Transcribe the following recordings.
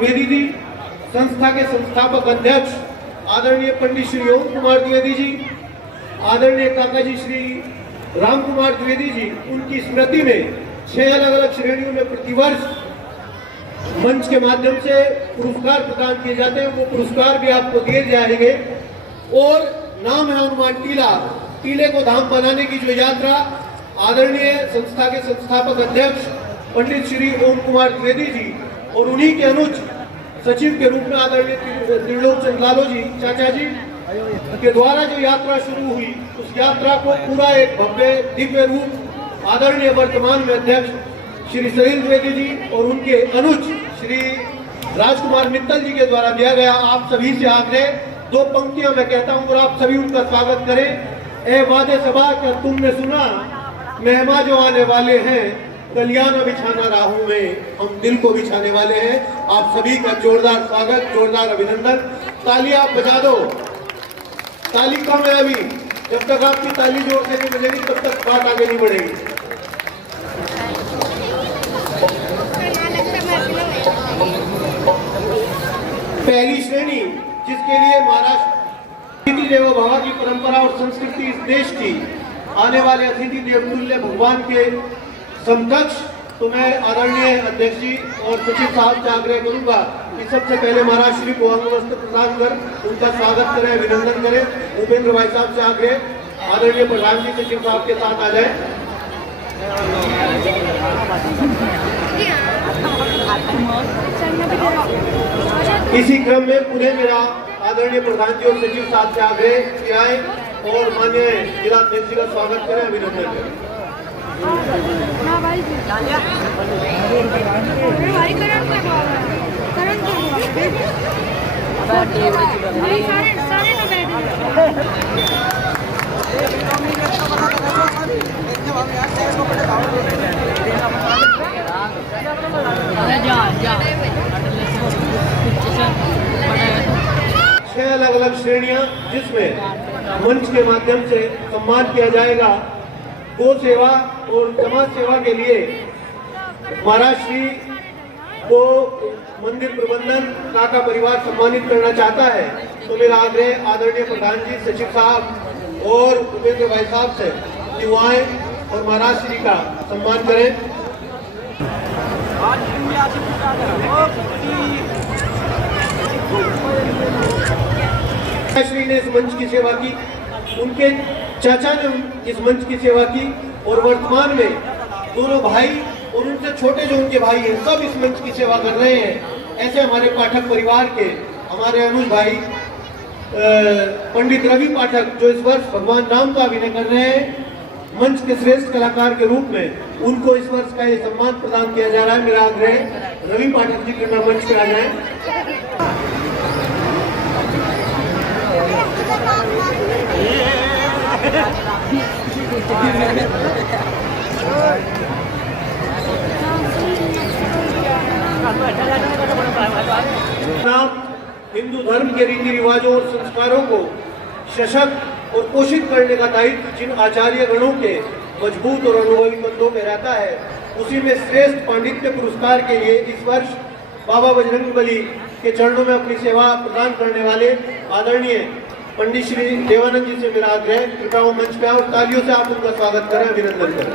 द्विवेदी जी, संस्था के संस्थापक अध्यक्ष आदरणीय पंडित श्री ओम कुमार द्विवेदी जी, आदरणीय काका जी श्री राम कुमार द्विवेदी जी, उनकी स्मृति में 6 अलग अलग श्रेणियों में प्रतिवर्ष मंच के माध्यम से पुरस्कार प्रदान किए जाते हैं। वो पुरस्कार भी आपको दिए जाएंगे। और नाम है हनुमान टीला, टीले को धाम बनाने की जो यात्रा आदरणीय संस्था के संस्थापक अध्यक्ष पंडित श्री ओम कुमार द्विवेदी जी और उन्हीं के अनुज सचिव के रूप में आदरणीय त्रिलोक चंद लालो जी चाचा जी के द्वारा जो यात्रा शुरू हुई, उस यात्रा को पूरा एक भव्य दिव्य रूप आदरणीय वर्तमान में अध्यक्ष श्री सलील द्विवेदी जी और उनके अनुज श्री राजकुमार मित्तल जी के द्वारा दिया गया। आप सभी से आग्रह, 2 पंक्तियां मैं कहता हूं और आप सभी उनका स्वागत करें। ए वादे सबा क्या तुमने सुना, मेहमान जो आने वाले हैं, कल्याण बिछाना राहों में, हम दिल को बिछाने वाले हैं। आप सभी का जोरदार स्वागत, जोरदार अभिनंदन। ताली आप बजा दो, ताली कम है अभी, जब तक आपकी ताली जोर से नहीं बजेगी तब तक बात आगे नहीं बढ़ेगी। पहली श्रेणी, जिसके लिए महाराष्ट्र अतिथि देवो भव की परंपरा और संस्कृति इस देश की, आने वाले अतिथि देवतुल्य भगवान के समकक्ष, तो मैं आदरणीय अध्यक्ष जी और सचिव साहब से आग्रह करूंगा कि सबसे पहले महाराज श्री को अंगवस्त्र प्रदान कर उनका स्वागत करें, अभिनंदन करें। उपेंद्र भाई साहब से आग्रह, आदरणीय प्रधान जी सचिव साहब के साथ आ जाए। इसी क्रम में पुनः मेरा आदरणीय प्रधान जी और सचिव साहब से आग्रह कि आए और माननीय जिलाध्यक्ष जी का स्वागत करें, अभिनंदन करें। छह अलग अलग श्रेणियां, जिसमें मंच के माध्यम से सम्मान किया जाएगा। गो सेवा और समाज सेवा के लिए महाराज श्री को मंदिर प्रबंधन काका परिवार सम्मानित करना चाहता है, तो मेरा आग्रह आदरणीय प्रधान जी सचिव साहब और उपेंद्र भाई साहब से युवाएं और महाराज श्री का सम्मान करें। श्री ने इस मंच की सेवा की, उनके चाचा ने इस मंच की सेवा की और वर्तमान में दोनों भाई और उनसे छोटे जो उनके भाई हैं, सब इस मंच की सेवा कर रहे हैं। ऐसे हमारे पाठक परिवार के हमारे अनुज भाई पंडित रवि पाठक, जो इस वर्ष भगवान राम का अभिनय कर रहे हैं मंच के श्रेष्ठ कलाकार के रूप में, उनको इस वर्ष का ये सम्मान प्रदान किया जा रहा है। मेरा आग्रह रवि पाठक जी कृपया मंच पे आ जाए। हिंदू धर्म के रीति रिवाजों और संस्कारों को सशक्त और पोषित करने का दायित्व जिन आचार्य गणों के मजबूत और अनुभवी बंधों में रहता है, उसी में श्रेष्ठ पांडित्य पुरस्कार के लिए इस वर्ष बाबा बजरंगबली के चरणों में अपनी सेवा प्रदान करने वाले आदरणीय पंडित श्री देवानंद जी से मेरा आग्रह, कृपया वो मंच पे आओ, तालियों से आप उनका स्वागत करें, अभिनंदन करें।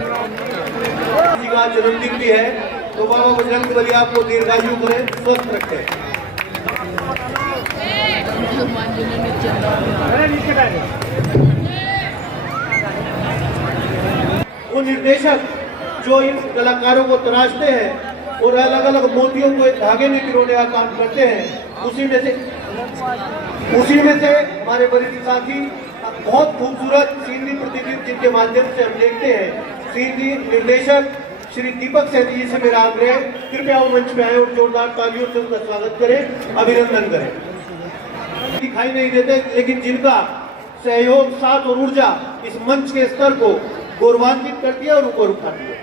किसी का जन्मदिन भी है, तो बाबा बजरंगबली आपको दीर्घायु करें, स्वस्थ रखें। वो निर्देशक जो इन कलाकारों को तराशते हैं और अलग अलग मोतियों को एक धागे में पिरोने का काम करते हैं, उसी में से हमारे वरिष्ठ साथी बहुत खूबसूरत सीनरी प्रतिबिंब जिनके माध्यम से हम देखते हैं, सीनरी निर्देशक श्री दीपक सैनी जी से मेरा आग्रह, कृपया वो मंच पे आए और जोरदार तालियों से उनका स्वागत करें, अभिनंदन करें। दिखाई नहीं देते, लेकिन जिनका सहयोग, साथ और ऊर्जा इस मंच के स्तर को गौरवान्वित करती है और ऊपर उठाती है।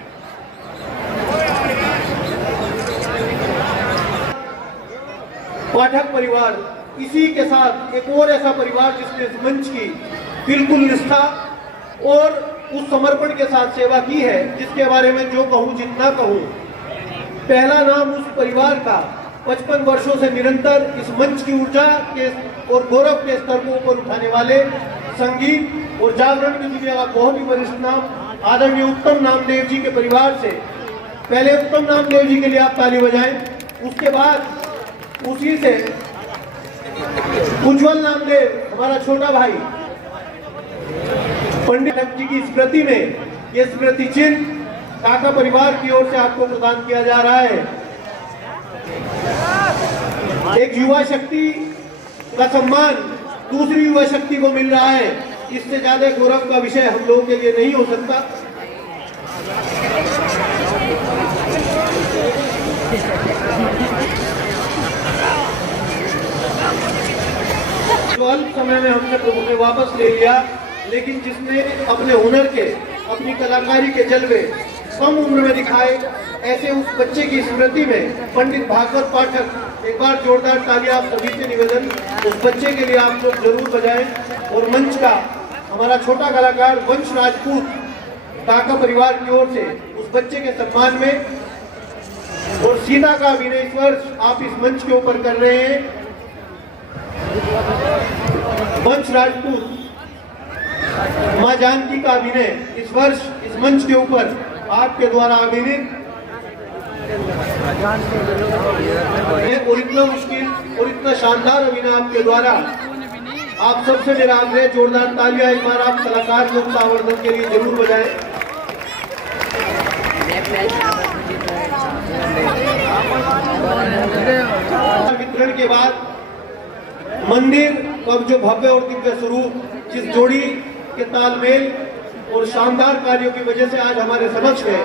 पाठक परिवार, इसी के साथ एक और ऐसा परिवार जिसने इस मंच की बिल्कुल निष्ठा और उस समर्पण के साथ सेवा की है, जिसके बारे में जो कहूं जितना कहूं। पहला नाम उस परिवार का 55 वर्षों से निरंतर इस मंच की ऊर्जा के और गौरव के स्तर को ऊपर उठाने वाले संगीत और जागरण की दुनिया का बहुत ही वरिष्ठ नाम आदरणीय उत्तम नामदेव जी के परिवार से, पहले उत्तम नामदेव जी के लिए आप ताली बजाएं। उसके बाद उसी से उज्जवल नामदेव हमारा छोटा भाई पंडित जी की स्मृति में ये स्मृति चिन्ह काका परिवार की ओर से आपको प्रदान किया जा रहा है। एक युवा शक्ति का सम्मान दूसरी युवा शक्ति को मिल रहा है, इससे ज्यादा गौरव का विषय हम लोगों के लिए नहीं हो सकता। जो अल्प समय में हमने प्रभु ने वापस ले लिया, लेकिन जिसने अपने हुनर के, अपनी कलाकारी के जलवे कम उम्र में दिखाए, ऐसे उस बच्चे की स्मृति में पंडित भागवत पाठक, एक बार जोरदार तालियां आप सभी से निवेदन, उस बच्चे के लिए आप लोग जरूर बजाएं। और मंच का हमारा छोटा कलाकार वंश राजपूत काका परिवार की ओर से उस बच्चे के सम्मान में और सीता का अभिनय इस वर्ष आप इस मंच के ऊपर कर रहे हैं। वंश राजपूत मां जानकी का अभिनय इस वर्ष इस मंच के ऊपर आपके द्वारा अभिनीत और इतना मुश्किल और इतना शानदार अभिनय आपके द्वारा, आप सबसे मेरा आग्रह जोरदार तालियां एक बार आप कलाकार लोग आवर्धन के लिए जरूर बजाएं। वितरण के बाद मंदिर का जो भव्य और दिव्य स्वरूप, जिस जोड़ी के तालमेल और शानदार कार्यों की वजह से आज हमारे समक्ष है,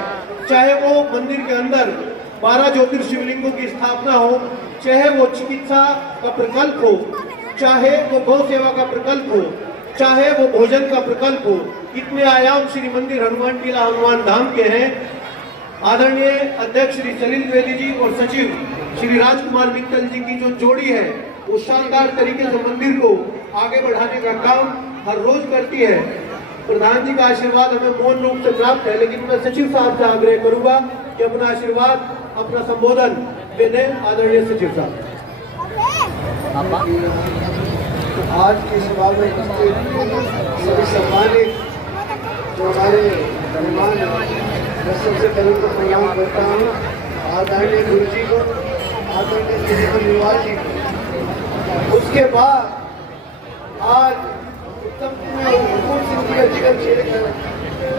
चाहे वो मंदिर के अंदर 12 ज्योतिर्शिवलिंगों की स्थापना हो, चाहे वो चिकित्सा का प्रकल्प हो, चाहे वो गौ सेवा का प्रकल्प हो, चाहे वो भोजन का प्रकल्प हो, इतने आयाम श्री मंदिर हनुमान टीला हनुमान धाम के हैं। आदरणीय अध्यक्ष श्री सलील द्विवेदी जी और सचिव श्री राजकुमार मित्तल जी की जो जोड़ी है, वो शानदार तरीके से मंदिर को आगे बढ़ाने का काम हर रोज करती है। प्रधान जी का आशीर्वाद हमें मौन रूप से प्राप्त है, लेकिन मैं सचिव साहब से आग्रह करूंगा कि अपना आशीर्वाद, अपना संबोधन दें। आदरणीय सचिव साहब। आज की सभा में सभी सम्मानित जो हमारे मेहमान हैं, मैं सबसे पहले उनको प्रणाम करता हूँ। आदरणीय गुरु जी को, आदरणीय श्री निवास जी को। उसके बाद आज उत्तम ने हुकुम सिंह जी का जिक्र छेड़कर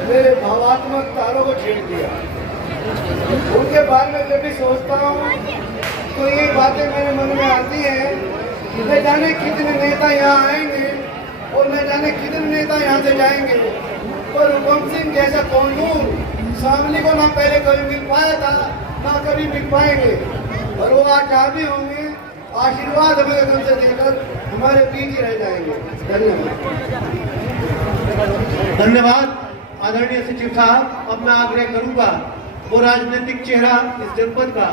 मेरे भावात्मक तारों को छेड़ दिया। उनके बारे में जब भी सोचता हूँ तो ये बातें मेरे मन में आती हैं, न जाने कितने नेता यहाँ आएंगे और न जाने कितने नेता यहाँ से जाएंगे, पर हुकुम सिंह जैसा कौन शामली को ना पहले कभी मिल पाया था, ना कभी मिल पाएंगे, और वो आज जहाँ भी होंगे आशीर्वाद हमें उनसे देकर हमारे बीच ही रह जाएंगे। धन्यवाद आदरणीय सचिव साहब। अब मैं आग्रह करूंगा वो राजनीतिक चेहरा इस जनपद का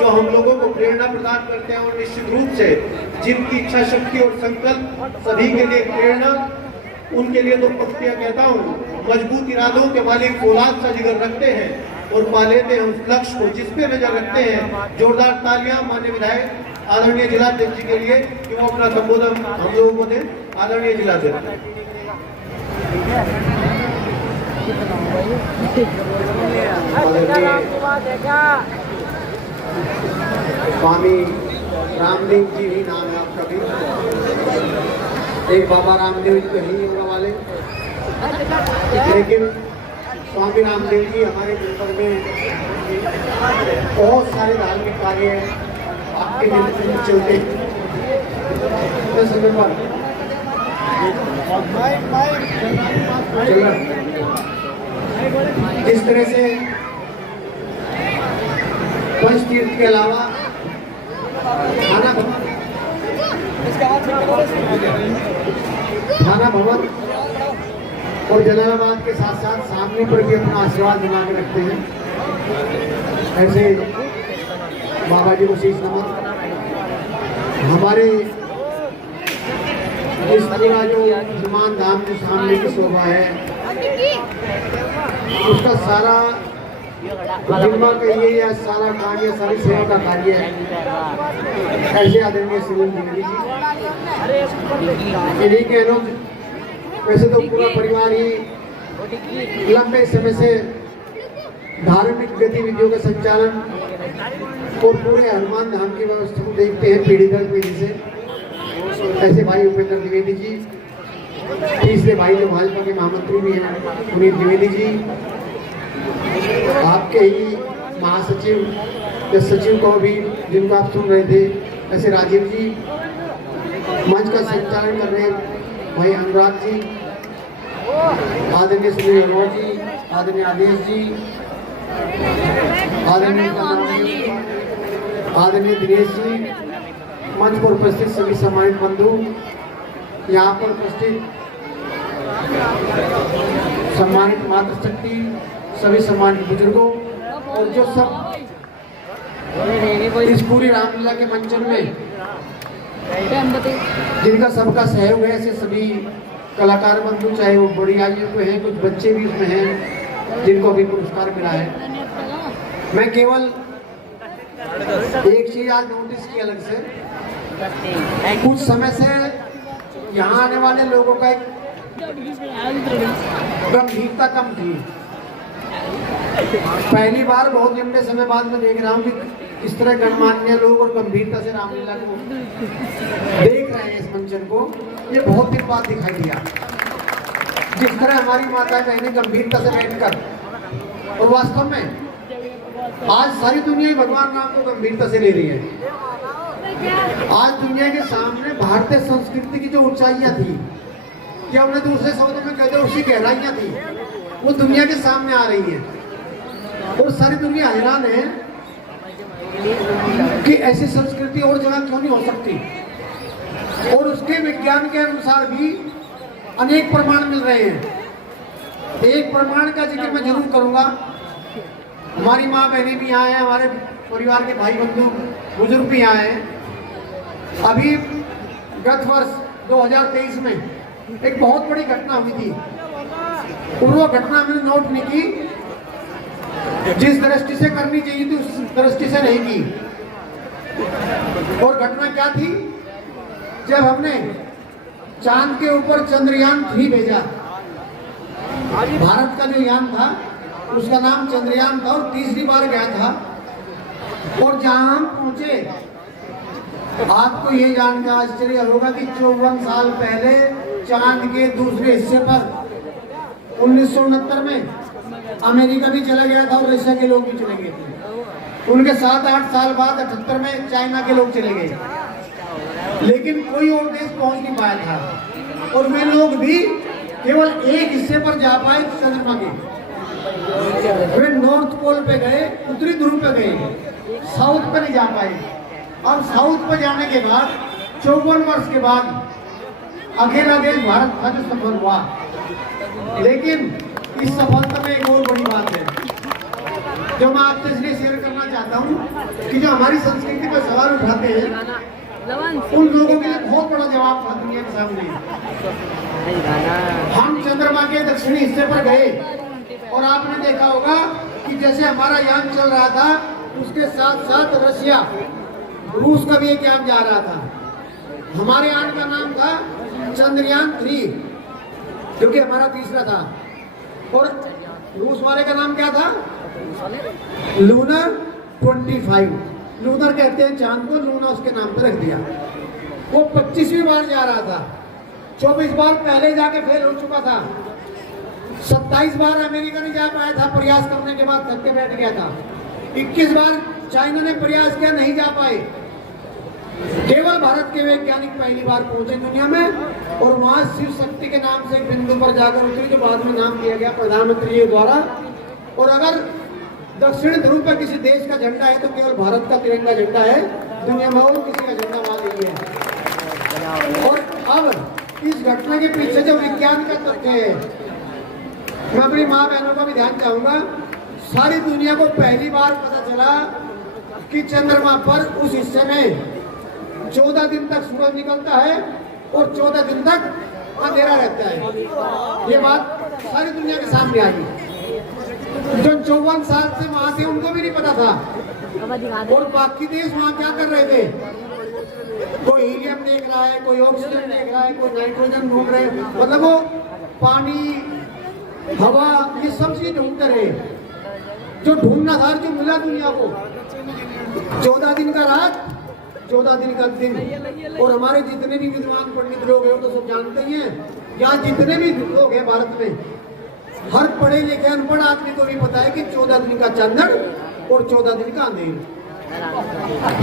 जो हम लोगों को प्रेरणा प्रदान करते हैं, और निश्चित रूप से जिनकी इच्छा शक्ति और संकल्प सभी के लिए प्रेरणा, उनके लिए तो पंक्तियां कहता हूँ, मजबूत इरादों के मालिक फौलाद सा जिगर रखते हैं और पा लेते हैं उस लक्ष्य को जिस पे नजर रखते हैं। जोरदार तालियां माननीय विधायक आदरणीय जिलाध्यक्ष जी के लिए कि वो अपना संबोधन हम लोगों को दें। आदरणीय जिलाध्यक्ष। स्वामी रामदेव जी भी नाम है आपका भी, एक बाबा रामदेव जी तो नहीं होने वाले, लेकिन स्वामी रामदेव जी हमारे जनपद में बहुत सारे धार्मिक कार्य आपके नेतृत्व में चलते हैं। इस तरह से पंचतीर्थ के अलावा थाना भवन और जलालाबाद के साथ साथ सामने पर भी अपना आशीर्वाद बना के रखते हैं। ऐसे बाबा जी को शीश नमन। हमारे इस पूरा जो हनुमान धाम जो सामने की शोभा है, उसका सारा जिनका कहिए या सारा कार्य सारी सेवा का कार्य है, ऐसे आदरणीय सुनील द्विवेदी जी। इन्हीं के अनुज वैसे तो पूरा परिवार ही लंबे समय से धार्मिक गतिविधियों का संचालन और पूरे हनुमान धाम की व्यवस्था को देखते हैं पीढ़ी दर पीढ़ी से। ऐसे भाई उपेंद्र द्विवेदी जी, तीसरे भाई जो भाजपा के महामंत्री भी हैं पुनीत द्विवेदी जी, आपके ही महासचिव या सचिव को भी जिनको आप सुन रहे थे, ऐसे राजीव जी, मंच का संचालन कर रहे भाई अनुराग जी, आदरणीय सुनील अरोड़ा जी, आदरणीय आदेश जी, आदरणीय आदरणीय दिनेश जी, मंच पर उपस्थित सभी सम्मानित बंधु, यहाँ पर उपस्थित सम्मानित मातृशक्ति, सभी सम्मानित बुजुर्गों और जो सब इस पूरी रामलीला के मंचन में जिनका सबका सहयोग है, ऐसे सभी कलाकार बंधु, चाहे वो बड़ी आयु के हैं, कुछ बच्चे भी उसमें हैं जिनको भी पुरस्कार मिला है। मैं केवल एक चीज आज नोटिस की अलग से, कुछ समय से यहाँ आने वाले लोगों का एक गंभीरता कम थी। पहली बार बहुत लंबे समय बाद मैं देख रहा हूँ कि इस तरह गणमान्य लोग और गंभीरता से रामलीला को देख रहे हैं। इस मंचन को ये बहुत दिन बाद दिखाई दिया, जिस तरह हमारी माता बहनें गंभीरता से बैठकर, और वास्तव में आज सारी दुनिया ही भगवान राम को गंभीरता से ले रही है। आज दुनिया के सामने भारतीय संस्कृति की जो ऊंचाइयां थी, या उन्हें दूसरे शब्दों में कहते उसकी गहराइयां थी, वो दुनिया के सामने आ रही है और सारी दुनिया हैरान है कि ऐसी संस्कृति और जगह क्यों नहीं हो सकती। और उसके विज्ञान के अनुसार भी अनेक प्रमाण मिल रहे हैं। एक प्रमाण का जिक्र मैं जरूर करूंगा। हमारी माँ बहनें भी यहाँ हैं, हमारे परिवार के भाई बंधु बुजुर्ग भी यहाँ हैं। अभी गत वर्ष 2023 में एक बहुत बड़ी घटना हुई थी, और वो घटना मैंने नोट नहीं की, जिस दृष्टि से करनी चाहिए थी उस दृष्टि से नहीं की। और घटना क्या थी? जब हमने चांद के ऊपर चंद्रयान 3 भेजा, भारत का जो यान था उसका नाम चंद्रयान था, और तीसरी बार गया था। और जहां हम पहुंचे, आपको ये जानकर आश्चर्य होगा कि 54 साल पहले चांद के दूसरे हिस्से पर 1969 में अमेरिका भी चला गया था और रशिया के लोग भी चले गए थे। उनके 7-8 साल बाद 78 में चाइना के लोग चले गए, लेकिन कोई और देश पहुंच नहीं पाया था। और वे लोग भी केवल एक हिस्से पर जा पाए चंद्रमा के। वे नॉर्थ पोल पे गए, उत्तरी ध्रुव पे गए, साउथ पे नहीं जा पाए। अब साउथ पे जाने के बाद 54 वर्ष के बाद अकेला देश भारत था जो सफल हुआ। लेकिन इस सफलता में एक और बड़ी बात है जो मैं आपसे इसलिए शेयर करना चाहता हूँ कि जो हमारी संस्कृति पर सवाल उठाते हैं उन लोगों के लिए बहुत बड़ा जवाब था दुनिया के सामने। हम चंद्रमा के दक्षिणी हिस्से पर गए और आपने देखा होगा कि जैसे हमारा यान चल रहा था उसके साथ साथ रशिया, रूस का भी एक यान जा रहा था। हमारे यान का नाम था चंद्रयान 3, जो कि हमारा तीसरा था। और रूस वाले का नाम क्या था? लूनर 25। लूनर कहते हैं चांद को, लूना उसके नाम पर रख दिया। वो 25वीं बार जा रहा था। 24 बार पहले जाके फेल हो चुका था। 27 बार अमेरिका नहीं जा पाया था, प्रयास करने के बाद थक के बैठ गया था। 21 बार चाइना ने प्रयास किया, नहीं जा पाए। केवल भारत के वैज्ञानिक पहली बार पहुंचे दुनिया में, और वहां शिव शक्ति के नाम से एक बिंदु पर जाकर उतरी, जो बाद में नाम दिया गया प्रधानमंत्री द्वारा। और अगर दक्षिण ध्रुव पर किसी देश का झंडा है तो केवल भारत का तिरंगा झंडा है, दुनिया में और किसी का झंडा वहां नहीं है। और अब इस घटना के पीछे जो विज्ञान का तथ्य है, मैं अपनी माँ बहनों का भी ध्यान चाहूंगा। सारी दुनिया को पहली बार पता चला कि चंद्रमा पर उस हिस्से में 14 दिन तक सूरज निकलता है और 14 दिन तक अंधेरा रहता है। ये बात सारी दुनिया के सामने आई। जो 54 साल से वहां थे उनको भी नहीं पता था। और बाकी देश वहां क्या कर रहे थे, कोई हीलियम देख रहा है, कोई ऑक्सीजन देख रहा है, कोई नाइट्रोजन ढूंढ रहे हैं, मतलब वो पानी हवा ये सब चीज ढूंढते रहे। जो ढूंढना था जो मिला दुनिया को, 14 दिन का रात 14 दिन का दिन। और हमारे जितने भी विद्वान पंडित लोग हैं वो तो सब जानते ही हैं, यहाँ जितने भी लोग हैं भारत में, हर पढ़े लिखे अनपढ़ आदमी को भी पता है कि 14 दिन का चांदन और 14 दिन का अंधेर,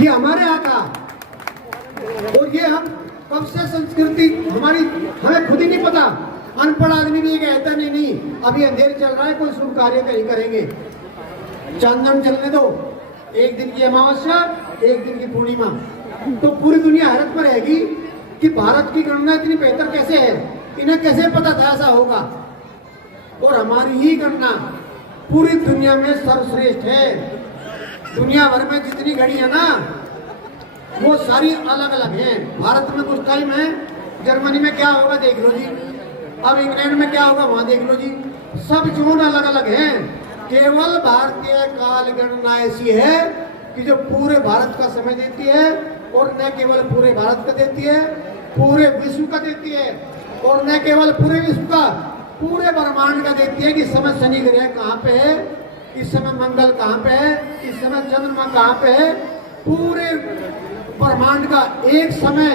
ये हमारे यहाँ का। और ये हम कब से संस्कृति हमारी हमें खुद ही नहीं पता, अनपढ़ आदमी भी ये कहता नहीं अभी अंधेर चल रहा है, कोई शुभ कार्य नहीं करेंगे, चांदन चलने दो, एक दिन की अमावस्या एक दिन की पूर्णिमा। तो पूरी दुनिया हैरत में रहेगी कि भारत की गणना इतनी बेहतर कैसे है, इन्हें कैसे पता था ऐसा होगा। और हमारी ही गणना पूरी दुनिया में सर्वश्रेष्ठ है। दुनिया भर में जितनी घड़ी है ना वो सारी अलग अलग हैं। भारत में कुछ टाइम है, जर्मनी में क्या होगा देख लो जी, अब इंग्लैंड में क्या होगा वहां देख लो जी, सब जोन अलग अलग हैं। केवल भारतीय काल गणना ऐसी है कि जो पूरे भारत का समय देती है, और न केवल पूरे भारत का देती है, पूरे विश्व का देती है, और न केवल पूरे विश्व का, पूरे ब्रह्मांड का देती है कि इस समय शनि ग्रह कहाँ पे है, इस समय मंगल कहाँ पे है, इस समय चंद्रमा कहाँ पे है। पूरे ब्रह्मांड का एक समय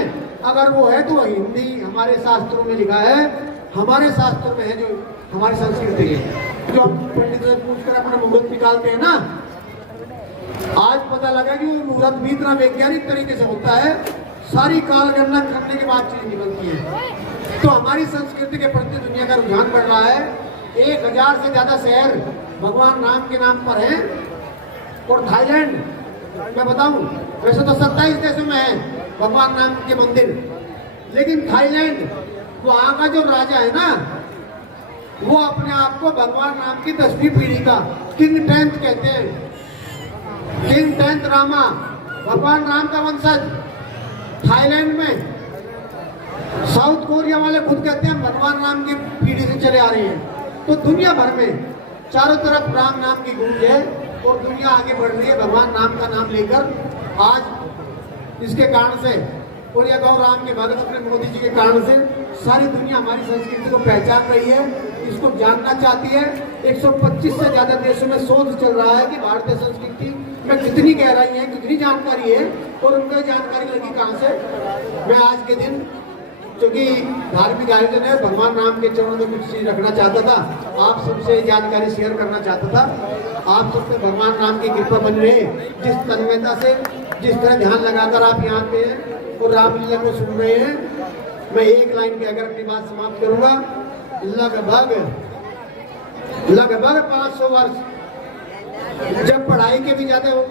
अगर वो है तो हिंदी हमारे शास्त्रों में लिखा है, हमारे शास्त्रों में है, जो हमारी संस्कृति है, जो हम पंडित से पूछकर अपना मुहूर्त निकालते हैं ना। आज पता लगा कि वो मुहूर्त भी इतना वैज्ञानिक तरीके से होता है, सारी काल गणना करने के बाद चीज निकलती है। तो हमारी संस्कृति के प्रति दुनिया का रुझान बढ़ रहा है। 1000 से ज्यादा शहर भगवान राम के नाम पर हैं। और थाईलैंड मैं बताऊं, वैसे तो 27 देशों में है भगवान राम के मंदिर, लेकिन थाईलैंड वहां का जो राजा है ना, वो अपने आप को भगवान राम की 10वीं पीढ़ी का किंग 10th कहते हैं। किंग 10th रामा, भगवान राम का वंशज। थाईलैंड में साउथ कोरिया वाले खुद कहते हैं भगवान राम की पीढ़ी से चले आ रहे हैं। तो दुनिया भर में चारों तरफ राम नाम की गूंज है और दुनिया आगे बढ़ रही है भगवान राम का नाम लेकर। आज इसके कारण से, और यह गौ राम के भगत अपने मोदी जी के कारण से सारी दुनिया हमारी संस्कृति को पहचान रही है, इसको जानना चाहती है। 125 से ज्यादा देशों में शोध चल रहा है कि भारतीय संस्कृति में कितनी गहराई है, कितनी जानकारी है, और उनको जानकारी लगी कहाँ से। मैं आज के दिन, क्योंकि धार्मिक आयोजन है, भगवान राम के चरणों में कुछ चीज रखना चाहता था, आप सबसे जानकारी शेयर करना चाहता था। आप सबसे भगवान राम की कृपा बन रही, जिस तन्मयता से, जिस तरह ध्यान लगाकर आप यहाँ पे और रामलीला को सुन रहे हैं। मैं एक लाइन पे अगर अपनी बात समाप्त करूंगा, लगभग 500 वर्ष जब पढ़ाई के भी ज्यादा हो,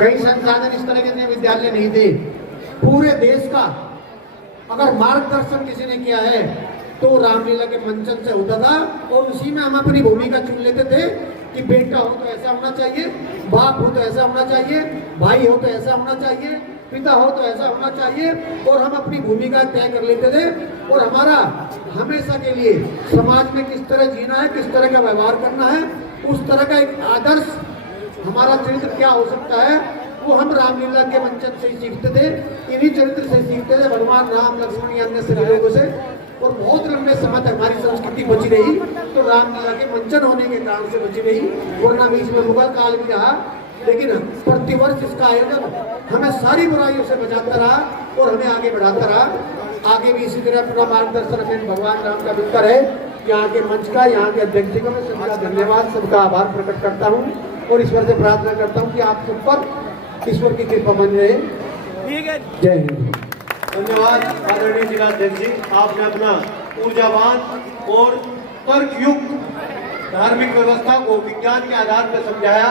कई संसाधन इस तरह के विद्यालय नहीं थे, पूरे देश का अगर मार्गदर्शन किसी ने किया है तो रामलीला के मंचन से होता था। और उसी में हम अपनी भूमिका चुन लेते थे कि बेटा हो तो ऐसा होना चाहिए, बाप हो तो ऐसा होना चाहिए, भाई हो तो ऐसा होना चाहिए, पिता हो तो ऐसा होना चाहिए, और हम अपनी भूमिका तय कर लेते थे। और हमारा हमेशा के लिए समाज में किस तरह जीना है, किस तरह का व्यवहार करना है, उस तरह का एक आदर्श हमारा चरित्र क्या हो सकता है, वो हम रामलीला के मंचन से ही सीखते थे। इन्हीं चरित्र से सीखते थे, भगवान राम लक्ष्मण अन्य सभी लोगों से। और बहुत लंबे समय तक हमारी संस्कृति बची रही, तो रामलीला के मंचन होने के कारण से बची रही, वरना बीच में मुगल काल भी रहा। लेकिन प्रतिवर्ष इसका आयोजन हमें सारी बुराइयों से बचाता रहा और हमें आगे बढ़ाता रहा। आगे भी इसी तरह अपना मार्गदर्शन हमें भगवान राम का मिलता रहे। यहाँ के मंच का, यहाँ के अध्यक्ष जी को मैं सबका धन्यवाद, सबका आभार प्रकट करता हूँ और ईश्वर से प्रार्थना करता हूँ कि आप सब पर ईश्वर की कृपा बन रहे। जय हिंद। धन्यवाद आदरणीय जिलाध्यक्ष जी, आपने अपना ऊर्जावान और तर्कयुक्त धार्मिक व्यवस्था को विज्ञान के आधार पर समझाया।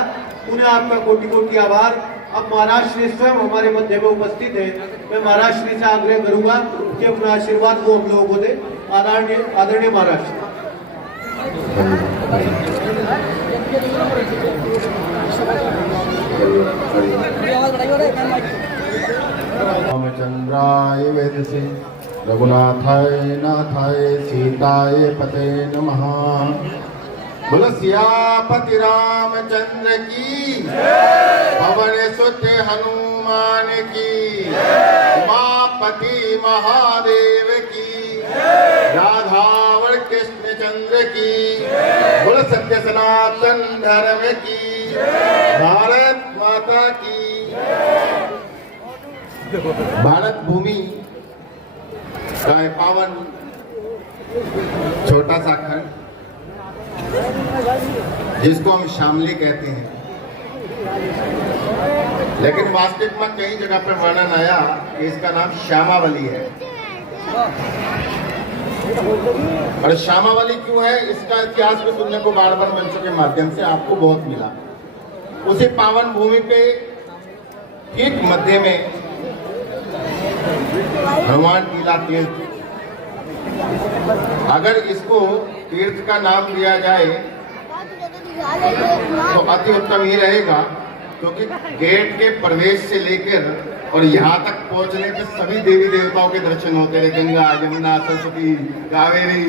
उन्हें आपका कोटि कोटि आभार। अब महाराज श्री स्वयं हमारे मध्य में उपस्थित है। मैं महाराज श्री से आग्रह करूंगा कि अपना आशीर्वाद वो हम लोगों को दे। आदरणीय महाराज। रामचंद्राय वेदसे रघुनाथाय नाथाय सीताय पते नमः। बोलो सियापति रामचंद्र की, पवन सुत हनुमान की, उमापति महादेव की, राधावर कृष्ण चंद्र की, बोलो सत्य सनातन धर्म की, भारत माता की। भारत भूमि का ये पावन छोटा सा खंड जिसको हम शामली कहते हैं, लेकिन वास्तविक में कई जगह पर वर्णन आया कि इसका नाम श्यामावली है। और श्यामावली क्यों है, इसका इतिहास भी सुनने को बार बार मंचों के माध्यम से आपको बहुत मिला। उसी पावन भूमि पे ठीक मध्य में भगवान टीला तीर्थ, अगर इसको तीर्थ का नाम दिया जाए तो अति उत्तम ही रहेगा, क्योंकि गेट के प्रवेश से लेकर और यहाँ तक पहुंचने पे सभी देवी देवताओं के दर्शन होते रहे। गंगा, यमुना, सरस्वती, कावेरी,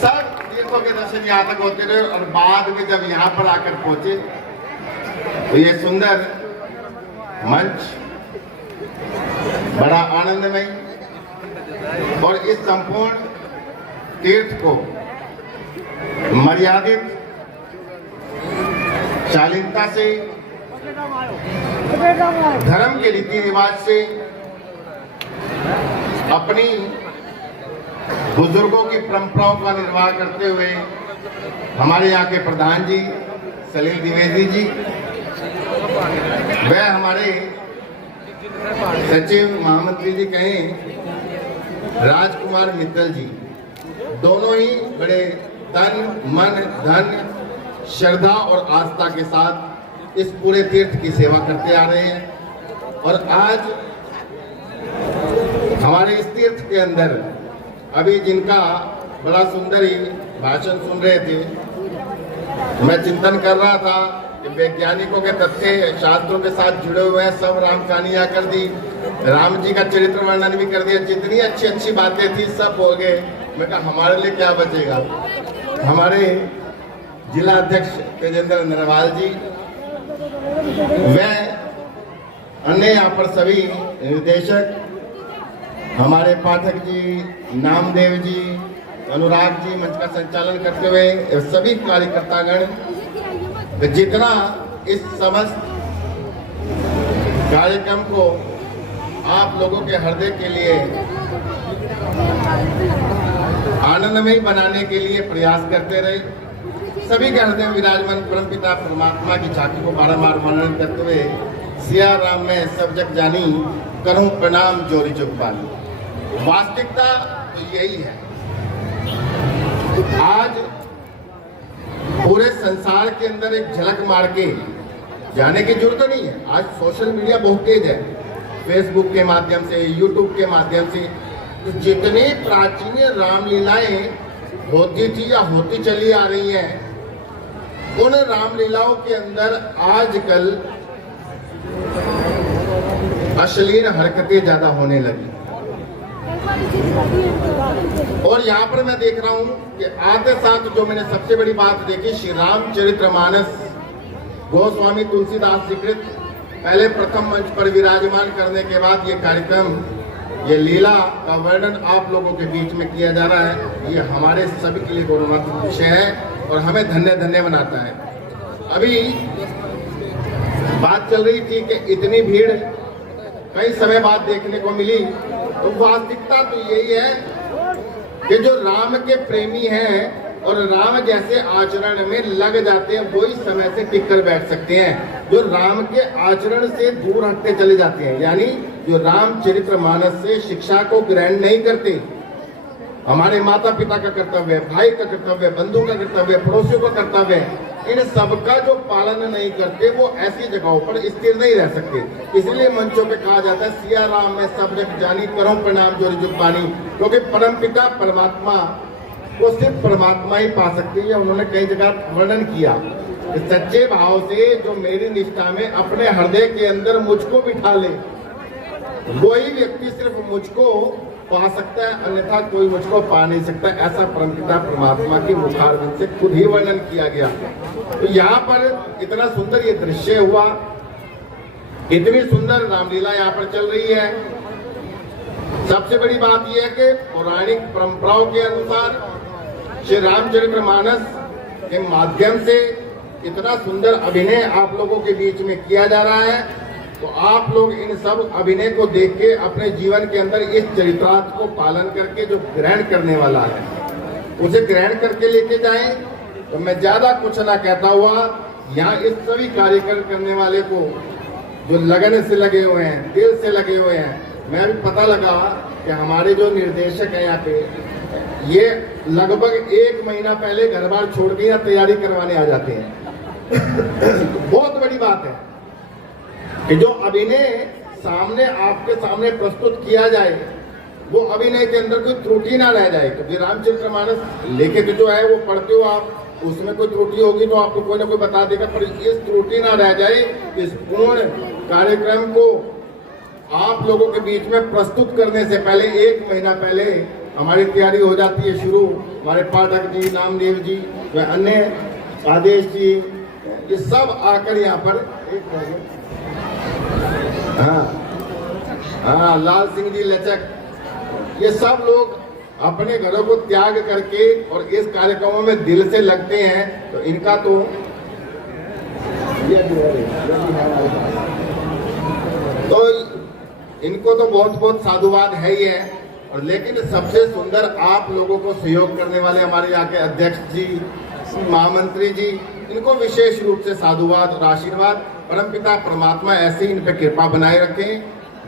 सब तीर्थों के दर्शन यहाँ तक होते रहे। और बाद में जब यहाँ पर आकर पहुंचे तो ये सुंदर मंच बड़ा आनंदमय, और इस संपूर्ण तीर्थ को मर्यादित शालीनता से, धर्म के रीति रिवाज से, अपनी बुजुर्गों की परंपराओं का निर्वाह करते हुए हमारे यहाँ के प्रधान जी सलील द्विवेदी जी, वह हमारे सचिव महामंत्री जी कहें राजकुमार मित्तल जी, दोनों ही बड़े तन मन धन श्रद्धा और आस्था के साथ इस पूरे तीर्थ की सेवा करते आ रहे हैं। और आज हमारे इस तीर्थ के अंदर अभी जिनका बड़ा सुंदर ही भाषण सुन रहे थे, मैं चिंतन कर रहा था कि वैज्ञानिकों के तथ्य शास्त्रों के साथ जुड़े हुए हैं, सब राम कहानियां कर दी, राम जी का चरित्र वर्णन भी कर दिया, जितनी अच्छी अच्छी बातें थी सब हो गए। मैं कहा हमारे लिए क्या बचेगा। हमारे जिला अध्यक्ष तेजेंद्र नरवाल जी, वह अन्य यहाँ पर सभी निर्देशक, हमारे पाठक जी, नामदेव जी, अनुराग जी मंच का संचालन करते हुए सभी कार्यकर्तागण, जितना इस समस्त कार्यक्रम को आप लोगों के हृदय के लिए आनंदमय बनाने के लिए प्रयास करते रहे, सभी के हृदय में विराजमान परमपिता परमात्मा की झांकी को बारंबार वर्णन करते हुए सिया राम में सब जग जानी, करूं प्रणाम जोरी चुक पानी। वास्तविकता तो यही है। आज पूरे संसार के अंदर एक झलक मार के जाने की जरूरत नहीं है। आज सोशल मीडिया बहुत तेज है, फेसबुक के माध्यम से, यूट्यूब के माध्यम से, तो जितनी प्राचीन रामलीलाएं होती थी या होती चली आ रही हैं, उन रामलीलाओं के अंदर आजकल अश्लील हरकतें ज्यादा होने लगी। और यहाँ पर मैं देख रहा हूँ कि आते साथ जो मैंने सबसे बड़ी बात देखी, श्री रामचरितमानस गोस्वामी तुलसीदास जी कृत पहले प्रथम मंच पर विराजमान करने के बाद ये कार्यक्रम, ये लीला का वर्णन आप लोगों के बीच में किया जा रहा है। ये हमारे सभी के लिए गौरवान्वित विषय है और हमें धन्य धन्य बनाता है। अभी बात चल रही थी कि इतनी भीड़ कई समय बाद देखने को मिली, तो वास्तविकता तो यही है कि जो राम के प्रेमी हैं और राम जैसे आचरण में लग जाते हैं, वही समय से टिक कर बैठ सकते हैं। जो राम के आचरण से दूर हटते चले जाते हैं, यानी जो रामचरितमानस से शिक्षा को ग्रहण नहीं करते, हमारे माता पिता का कर्तव्य, भाई का कर्तव्य, बंधु का कर्तव्य, पड़ोसियों का कर्तव्य, इन सबका जो पालन नहीं करते, वो ऐसी जगहों पर स्थिर नहीं रह सकते। इसलिए मंचों पे कहा जाता है सिया राम में सब जग जानी, करो प्रणाम जोरी जुग पानी, क्योंकि परमपिता परमात्मा को सिर्फ परमात्मा ही पा सकती है। उन्होंने कई जगह वर्णन किया कि सच्चे भाव से जो मेरी निष्ठा में अपने हृदय के अंदर मुझको बिठा ले, वही व्यक्ति सिर्फ मुझको पा सकता है, अन्यथा कोई मुझको पा नहीं सकता। ऐसा परमपिता परमात्मा की मुखारविंद से खुद ही वर्णन किया गया। तो यहाँ पर इतना सुंदर ये दृश्य हुआ, इतनी सुंदर रामलीला यहाँ पर चल रही है। सबसे बड़ी बात यह है कि पौराणिक परंपराओं के अनुसार श्री रामचरितमानस के माध्यम से इतना सुंदर अभिनय आप लोगों के बीच में किया जा रहा है। तो आप लोग इन सब अभिनय को देख के अपने जीवन के अंदर इस चरितार्थ को पालन करके जो ग्रहण करने वाला है उसे ग्रहण करके लेके जाएं। तो मैं ज्यादा कुछ ना कहता हुआ यहाँ इस सभी कार्य करने वाले को जो लगन से लगे हुए हैं, दिल से लगे हुए हैं, मैं भी पता लगा कि हमारे जो निर्देशक हैं यहाँ पे, ये लगभग 1 महीना पहले घर बार छोड़ के यहाँ तैयारी करवाने आ जाते हैं। तो बहुत बड़ी बात है कि जो अभिनय सामने आपके सामने प्रस्तुत किया जाए वो अभिनय के अंदर कोई त्रुटि ना रह जाए। क्योंकि रामचरितमानस लेके जो है वो पढ़ते हो आप, उसमें कोई त्रुटि होगी तो आपको कोई ना कोई बता देगा, पर इस त्रुटि ना रह जाए। इस पूर्ण कार्यक्रम को आप लोगों के बीच में प्रस्तुत करने से पहले 1 महीना पहले हमारी तैयारी हो जाती है शुरू। हमारे पाठक जी, नामदेव जी व अन्य आदेश जी, ये सब आकर यहाँ पर हाँ लाल सिंह जी लचक, ये सब लोग अपने घरों को त्याग करके और इस कार्यक्रमों में दिल से लगते हैं। तो इनका तो इनको तो बहुत बहुत साधुवाद है ही है। और लेकिन सबसे सुंदर आप लोगों को सहयोग करने वाले हमारे यहाँ के अध्यक्ष जी, महामंत्री जी, इनको विशेष रूप से साधुवाद और आशीर्वाद। परमपिता परमात्मा ऐसे ही इन पे कृपा बनाए रखें,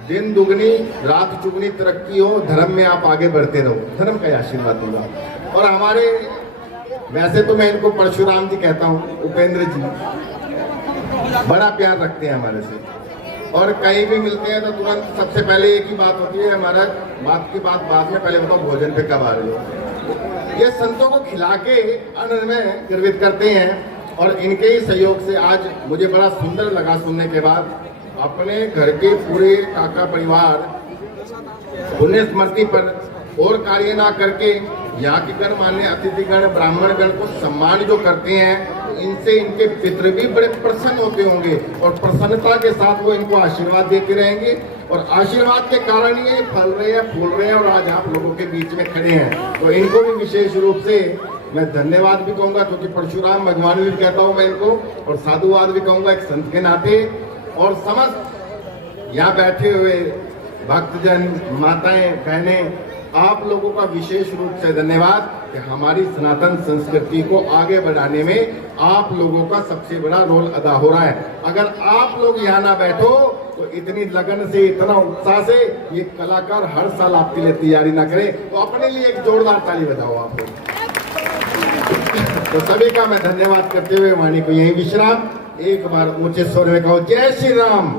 दिन दुगनी रात चुगनी तरक्की हो, धर्म में आप आगे बढ़ते रहो, धर्म का आशीर्वाद दूंगा। और हमारे वैसे तो मैं इनको परशुराम जी कहता हूँ, उपेंद्र जी बड़ा प्यार रखते हैं हमारे से, और कहीं भी मिलते हैं तो तुरंत सबसे पहले एक ही बात होती है, हमारा बात की बात बाद में, पहले बताओ भोजन पे कब आ रहे हो। ये संतों को खिला के अन्न में गर्वित करते हैं। और इनके ही सहयोग से आज मुझे बड़ा सुंदर लगा सुनने के बाद, अपने घर के पूरे काका परिवार पुण्य स्मृति पर और कार्य ना करके यहाँ के गणमान्य अतिथिगण ब्राह्मण गण को सम्मान जो करते हैं, तो इनसे इनके पितृ भी बड़े प्रसन्न होते होंगे और प्रसन्नता के साथ वो इनको आशीर्वाद देते रहेंगे। और आशीर्वाद के कारण ये फल रहे हैं, फूल रहे हैं और आज आप लोगों के बीच में खड़े हैं। तो इनको भी विशेष रूप से मैं धन्यवाद भी कहूँगा, क्योंकि परशुराम भगवान भी कहता हूँ मैं इनको, और साधुवाद भी कहूँगा एक संत के नाते। और समस्त यहाँ बैठे हुए भक्तजन, माताएं, बहनें, आप लोगों का विशेष रूप से धन्यवाद कि हमारी सनातन संस्कृति को आगे बढ़ाने में आप लोगों का सबसे बड़ा रोल अदा हो रहा है। अगर आप लोग यहाँ ना बैठो तो इतनी लगन से, इतना उत्साह से ये कलाकार हर साल आपके लिए तैयारी ना करें, तो अपने लिए एक जोरदार ताली बजाओ आप लोग। तो सभी का मैं धन्यवाद करते हुए वाणी को यही विश्राम, एक बार ऊंचे स्वर में कहो जय श्री राम।